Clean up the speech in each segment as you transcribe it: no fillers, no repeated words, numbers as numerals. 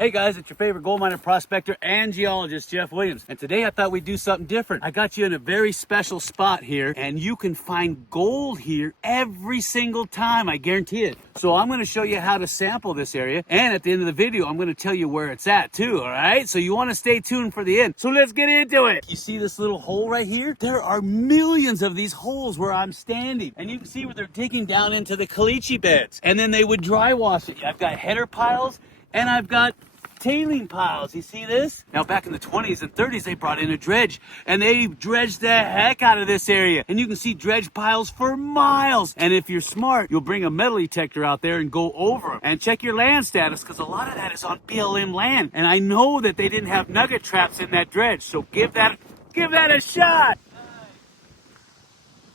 Hey guys, it's your favorite gold miner, prospector, and geologist, Jeff Williams. And today I thought we'd do something different. I got you in a very special spot here, and you can find gold here every single time, I guarantee it. So I'm gonna show you how to sample this area, and at the end of the video, I'm gonna tell you where it's at too, all right? So you wanna stay tuned for the end. So let's get into it. You see this little hole right here? There are millions of these holes where I'm standing, and you can see where they're digging down into the caliche beds, and then they would dry wash it. I've got header piles, and I've got tailing piles. You see this? Now back in the 20s and 30s, they brought in a dredge and they dredged the heck out of this area. And you can see dredge piles for miles. And if you're smart, you'll bring a metal detector out there and go over them and check your land status, because a lot of that is on BLM land. And I know that they didn't have nugget traps in that dredge, so give that a shot.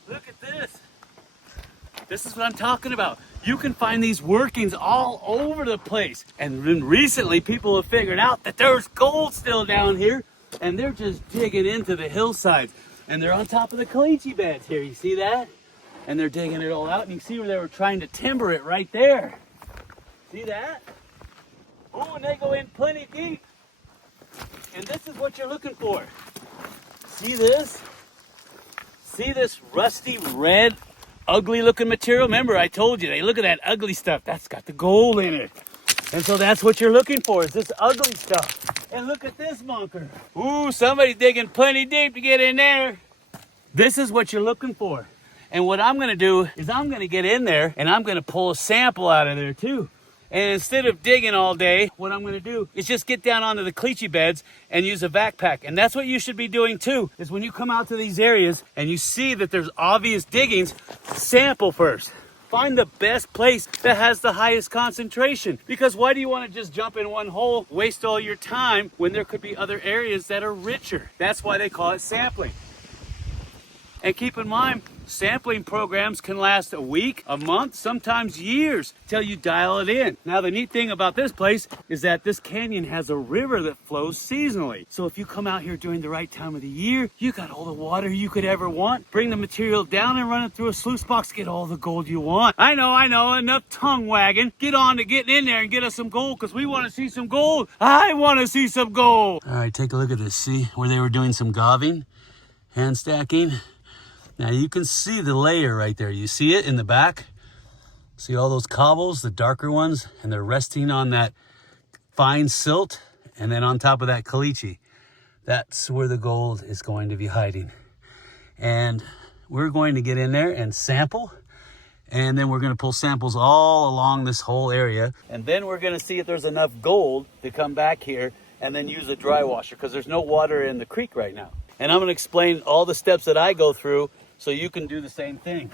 Look at this. This is what I'm talking about. You can find these workings all over the place. And then recently people have figured out that there's gold still down here, and they're just digging into the hillsides. And they're on top of the caliche beds here. You see that? And they're digging it all out. And you can see where they were trying to timber it right there. See that? Oh, and they go in plenty deep. And this is what you're looking for. See this? See this rusty red ugly looking material? Remember, I told you, hey, look at that ugly stuff. That's got the gold in it. And so that's what you're looking for, is this ugly stuff. And look at this bunker. Ooh, somebody's digging plenty deep to get in there. This is what you're looking for. And what I'm gonna do is I'm gonna get in there and I'm gonna pull a sample out of there too. And instead of digging all day, what I'm gonna do is just get down onto the caliche beds and use a vac pack. And that's what you should be doing too, is when you come out to these areas and you see that there's obvious diggings, sample first. Find the best place that has the highest concentration. Because why do you wanna just jump in one hole, waste all your time, when there could be other areas that are richer? That's why they call it sampling. And keep in mind, sampling programs can last a week, a month, sometimes years till you dial it in. Now, the neat thing about this place is that this canyon has a river that flows seasonally. So if you come out here during the right time of the year, you got all the water you could ever want. Bring the material down and run it through a sluice box, get all the gold you want. I know, enough tongue wagging. Get on to getting in there and get us some gold, because we want to see some gold. I want to see some gold. All right, take a look at this. See where they were doing some goving, hand stacking. Now you can see the layer right there. You see it in the back? See all those cobbles, the darker ones, and they're resting on that fine silt, and then on top of that caliche. That's where the gold is going to be hiding. And we're going to get in there and sample, and then we're going to pull samples all along this whole area. And then we're going to see if there's enough gold to come back here and then use a dry washer, because there's no water in the creek right now. And I'm going to explain all the steps that I go through so you can do the same thing.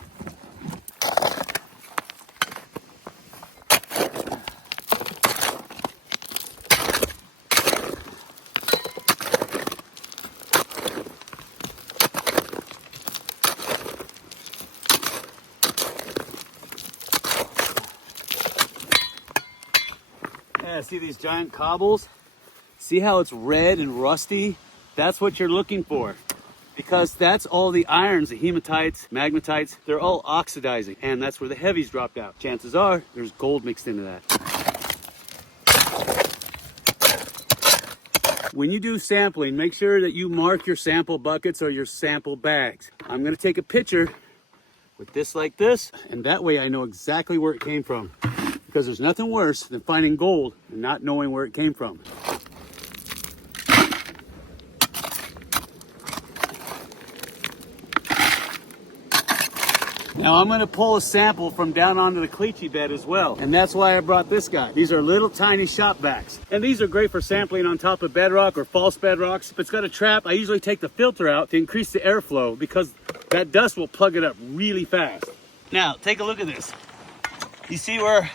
Yeah, see these giant cobbles? See how it's red and rusty? That's what you're looking for, because that's all the irons, the hematites, magnetites, they're all oxidizing, and that's where the heavies dropped out. Chances are there's gold mixed into that. When you do sampling, make sure that you mark your sample buckets or your sample bags. I'm gonna take a picture with this like this, and that way I know exactly where it came from, because there's nothing worse than finding gold and not knowing where it came from. Now I'm going to pull a sample from down onto the caliche bed as well. And that's why I brought this guy. These are little tiny shop vacs. And these are great for sampling on top of bedrock or false bedrocks. If it's got a trap, I usually take the filter out to increase the airflow, because that dust will plug it up really fast. Now, take a look at this. You see where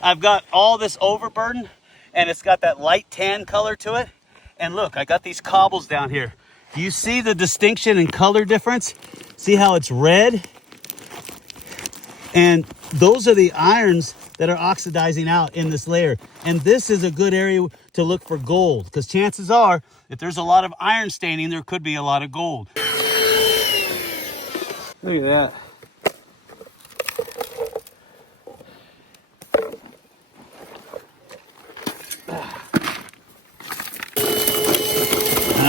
I've got all this overburden and it's got that light tan color to it? And look, I got these cobbles down here. Do you see the distinction in color difference? See how it's red? And those are the irons that are oxidizing out in this layer. And this is a good area to look for gold, because chances are, if there's a lot of iron staining, there could be a lot of gold. Look at that.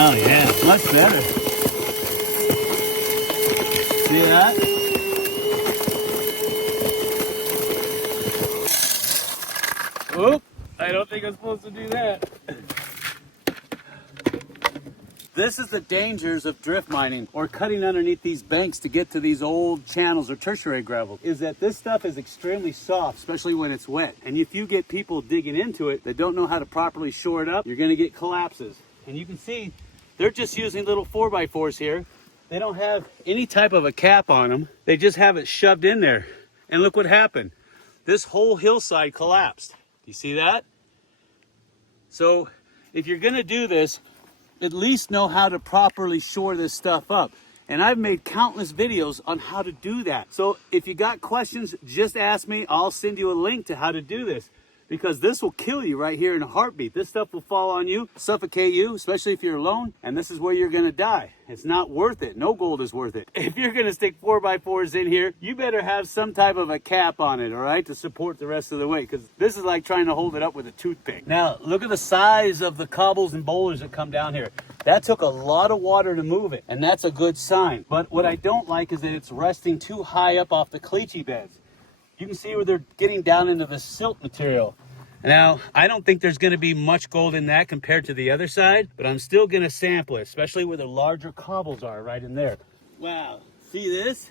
Oh yeah, much better. See that? Oop, I don't think I'm supposed to do that. This is the dangers of drift mining or cutting underneath these banks to get to these old channels or tertiary gravel, is that this stuff is extremely soft, especially when it's wet. And if you get people digging into it that don't know how to properly shore it up, you're gonna get collapses. And you can see they're just using little 4x4s here. They don't have any type of a cap on them. They just have it shoved in there. And look what happened. This whole hillside collapsed. You see that? So if you're gonna do this, at least know how to properly shore this stuff up. And I've made countless videos on how to do that. So if you got questions, just ask me. I'll send you a link to how to do this, because this will kill you right here in a heartbeat. This stuff will fall on you, suffocate you, especially if you're alone, and this is where you're gonna die. It's not worth it. No gold is worth it. If you're gonna stick 4x4s in here, you better have some type of a cap on it, all right, to support the rest of the weight, because this is like trying to hold it up with a toothpick. Now, look at the size of the cobbles and boulders that come down here. That took a lot of water to move it, and that's a good sign. But what I don't like is that it's resting too high up off the caliche beds. You can see where they're getting down into the silt material. Now, I don't think there's gonna be much gold in that compared to the other side, but I'm still gonna sample it, especially where the larger cobbles are right in there. Wow, see this?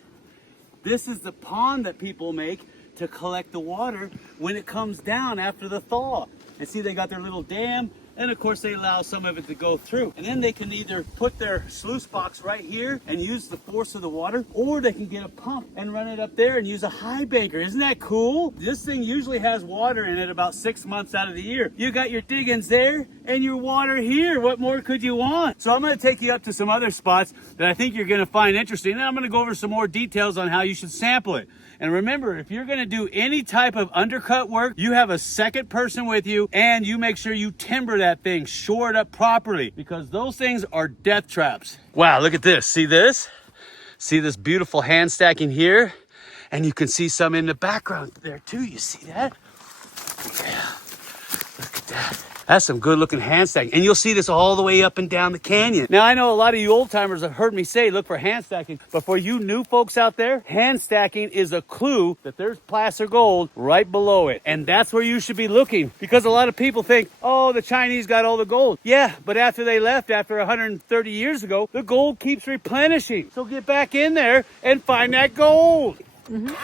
This is the pond that people make to collect the water when it comes down after the thaw. And see, they got their little dam, and of course they allow some of it to go through. And then they can either put their sluice box right here and use the force of the water, or they can get a pump and run it up there and use a high banker. Isn't that cool? This thing usually has water in it about 6 months out of the year. You got your diggings there and your water here. What more could you want? So I'm gonna take you up to some other spots that I think you're gonna find interesting. And I'm gonna go over some more details on how you should sample it. And remember, if you're gonna do any type of undercut work, you have a second person with you, and you make sure you timber that thing, shore it up properly, because those things are death traps. Wow, look at this. See this? See this beautiful hand stacking here? And you can see some in the background there too. You see that? Yeah, look at that. That's some good looking hand stacking. And you'll see this all the way up and down the canyon. Now, I know a lot of you old timers have heard me say, look for hand stacking. But for you new folks out there, hand stacking is a clue that there's placer gold right below it. And that's where you should be looking, because a lot of people think, oh, the Chinese got all the gold. Yeah, but after they left, after 130 years ago, the gold keeps replenishing. So get back in there and find that gold. Mm-hmm.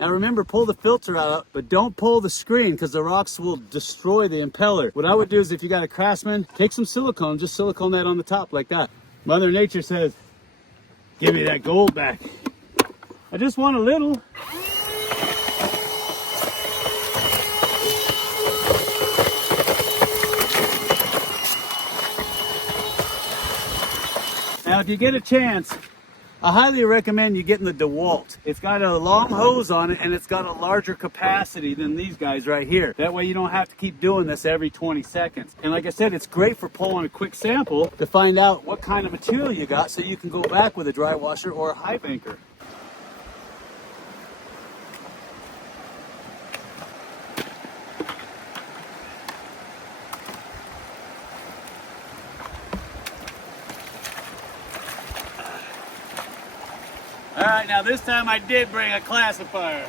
Now remember, pull the filter out, but don't pull the screen, because the rocks will destroy the impeller. What I would do is, if you got a Craftsman, take some silicone, just silicone that on the top like that. Mother Nature says, give me that gold back. I just want a little. Now if you get a chance, I highly recommend you getting the DeWalt. It's got a long hose on it, and it's got a larger capacity than these guys right here. That way you don't have to keep doing this every 20 seconds. And like I said, it's great for pulling a quick sample to find out what kind of material you got, so you can go back with a dry washer or a high banker. All right, now this time I did bring a classifier.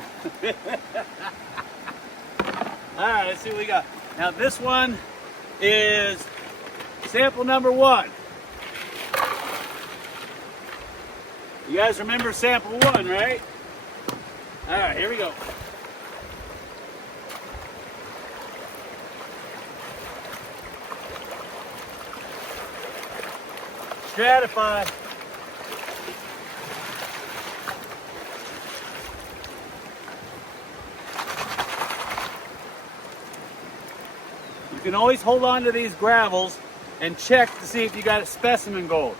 All right, let's see what we got. Now this one is sample number 1. You guys remember sample 1, right? All right, here we go. Stratify. You can always hold on to these gravels and check to see if you got a specimen gold.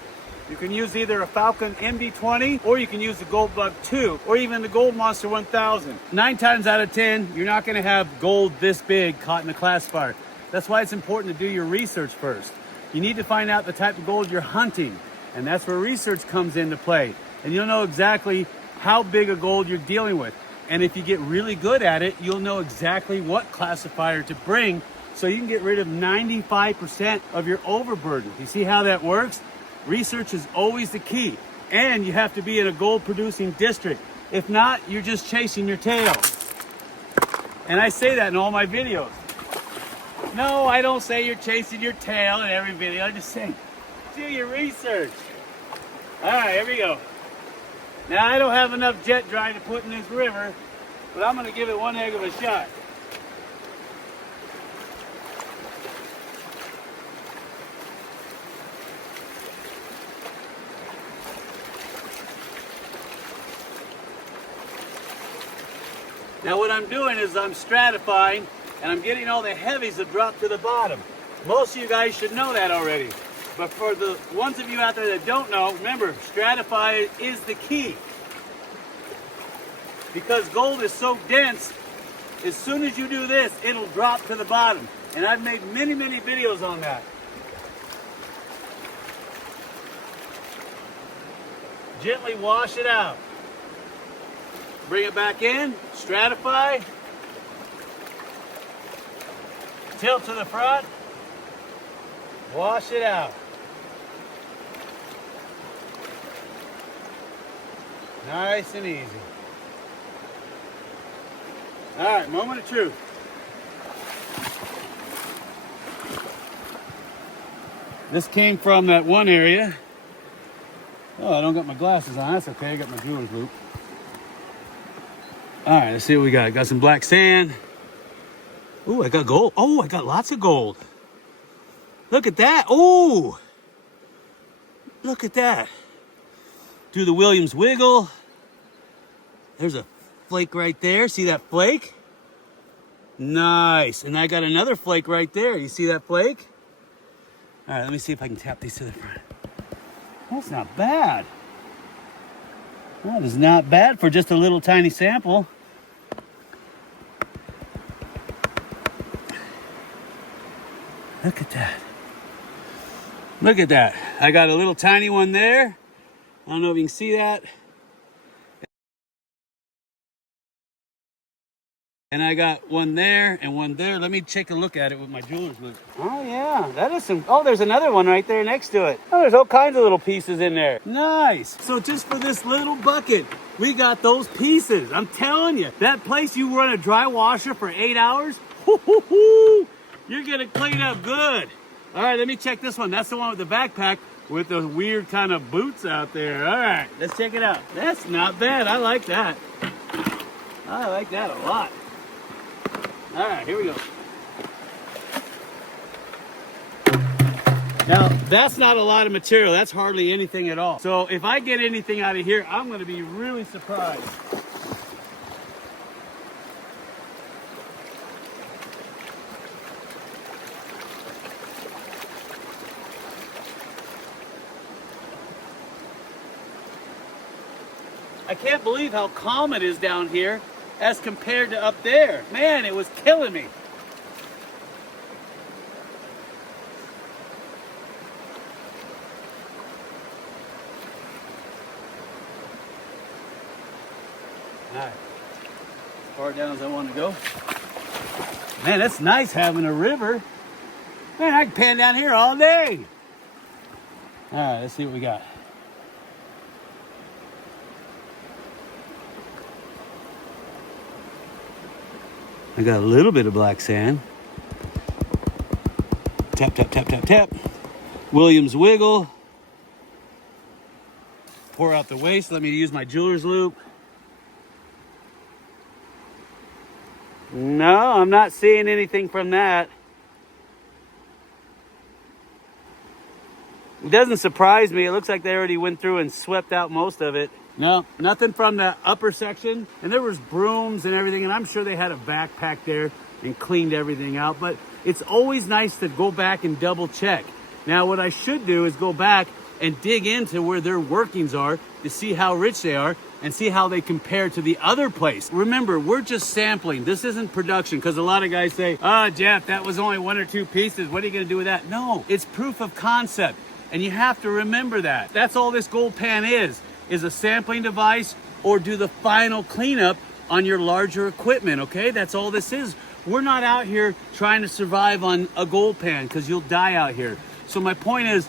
You can use either a Falcon MD20 or you can use the Gold Bug 2 or even the Gold Monster 1000. 9 times out of 10, you're not gonna have gold this big caught in a classifier. That's why it's important to do your research first. You need to find out the type of gold you're hunting, and that's where research comes into play. And you'll know exactly how big a gold you're dealing with. And if you get really good at it, you'll know exactly what classifier to bring so you can get rid of 95% of your overburden. You see how that works? Research is always the key. And you have to be in a gold producing district. If not, you're just chasing your tail. And I say that in all my videos. No, I don't say you're chasing your tail in every video. I just say, do your research. All right, here we go. Now, I don't have enough jet dry to put in this river, but I'm gonna give it one heck of a shot. Now what I'm doing is I'm stratifying and I'm getting all the heavies to drop to the bottom. Most of you guys should know that already. But for the ones of you out there that don't know, remember, stratify is the key. Because gold is so dense, as soon as you do this, it'll drop to the bottom. And I've made many, many videos on that. Gently wash it out. Bring it back in, stratify, tilt to the front, wash it out. Nice and easy. All right, moment of truth. This came from that one area. Oh, I don't got my glasses on. That's okay. I got my jeweler's loop. All right, let's see what we got. Got some black sand. Ooh, I got gold. Oh, I got lots of gold. Look at that. Oh, look at that. Do the Williams wiggle. There's a flake right there. See that flake? Nice. And I got another flake right there. You see that flake? All right, let me see if I can tap these to the front. That's not bad. That is not bad for just a little tiny sample. Look at that. Look at that. I got a little tiny one there. I don't know if you can see that. And I got one there and one there. Let me take a look at it with my jeweler's loop. Oh yeah, that is some, oh, there's another one right there next to it. Oh, there's all kinds of little pieces in there. Nice. So just for this little bucket, we got those pieces. I'm telling you, that place you run a dry washer for 8 hours, you're gonna clean up good. All right, let me check this one. That's the one with the backpack with the weird kind of boots out there. All right, let's check it out. That's not bad. I like that. I like that a lot. All right, here we go. Now, that's not a lot of material. That's hardly anything at all. So if I get anything out of here, I'm gonna be really surprised. I can't believe how calm it is down here as compared to up there. Man, it was killing me. All right, as far down as I want to go. Man, it's nice having a river. Man, I can pan down here all day. All right, let's see what we got. I got a little bit of black sand. Tap, tap, tap, tap, tap. Williams wiggle. Pour out the waste. Let me use my jeweler's loop. No, I'm not seeing anything from that. It doesn't surprise me. It looks like they already went through and swept out most of it. No, nothing from the upper section. And there was brooms and everything, and I'm sure they had a backpack there and cleaned everything out. But it's always nice to go back and double check. Now, what I should do is go back and dig into where their workings are to see how rich they are and see how they compare to the other place. Remember, we're just sampling. This isn't production, because a lot of guys say, oh, Jeff, that was only 1 or 2 pieces. What are you going to do with that? No, it's proof of concept. And you have to remember that. That's all this gold pan is a sampling device or do the final cleanup on your larger equipment, okay? That's all this is. We're not out here trying to survive on a gold pan, because you'll die out here. So my point is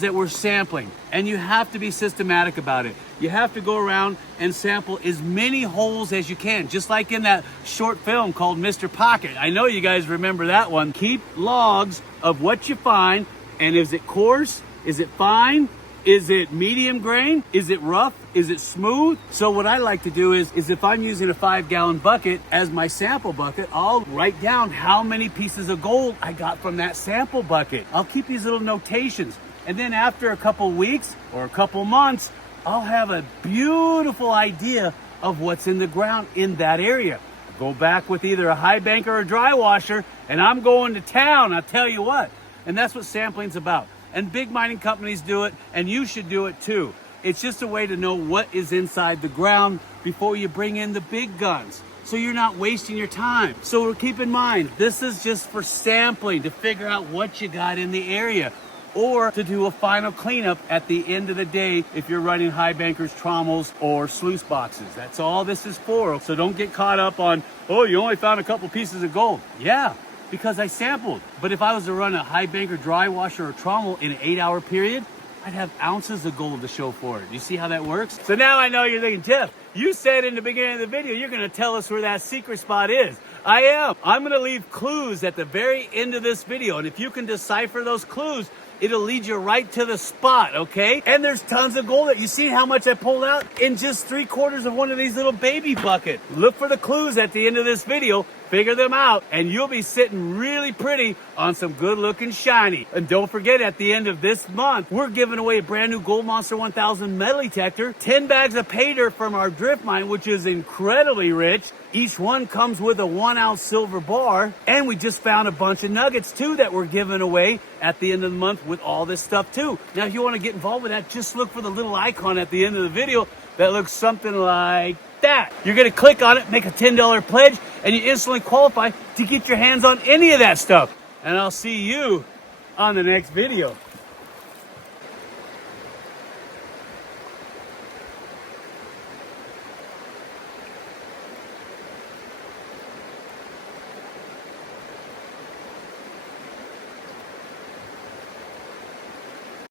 that we're sampling, and you have to be systematic about it. You have to go around and sample as many holes as you can, just like in that short film called Mr. Pocket. I know you guys remember that one. Keep logs of what you find, and is it coarse? Is it fine? Is it medium grain? Is it rough? Is it smooth? So what I like to do is if I'm using a 5-gallon bucket as my sample bucket, I'll write down how many pieces of gold I got from that sample bucket. I'll keep these little notations. And then after a couple weeks or a couple months, I'll have a beautiful idea of what's in the ground in that area. Go back with either a high banker or a dry washer, and I'm going to town, I'll tell you what. And that's what sampling's about. And big mining companies do it, and you should do it too. It's just a way to know what is inside the ground before you bring in the big guns, so you're not wasting your time. So keep in mind, this is just for sampling, to figure out what you got in the area, or to do a final cleanup at the end of the day if you're running high bankers, trommels, or sluice boxes. That's all this is for. So don't get caught up on, oh, you only found a couple pieces of gold. Yeah, because I sampled. But if I was to run a high banker, dry washer, or trommel in an 8-hour period, I'd have ounces of gold to show for it. You see how that works? So now I know you're thinking, Jeff, you said in the beginning of the video, you're gonna tell us where that secret spot is. I am. I'm gonna leave clues at the very end of this video. And if you can decipher those clues, it'll lead you right to the spot, okay? And there's tons of gold. You see how much I pulled out in just 3/4 of one of these little baby buckets. Look for the clues at the end of this video, figure them out, and you'll be sitting really pretty on some good looking shiny. And don't forget, at the end of this month, we're giving away a brand new Gold Monster 1000 metal detector, 10 bags of pay dirt from our drift mine, which is incredibly rich. Each one comes with a 1-ounce silver bar, and we just found a bunch of nuggets too that we're giving away at the end of the month with all this stuff too. Now, if you want to get involved with that, just look for the little icon at the end of the video that looks something like that. You're going to click on it, make a $10 pledge, and you instantly qualify to get your hands on any of that stuff. And I'll see you on the next video.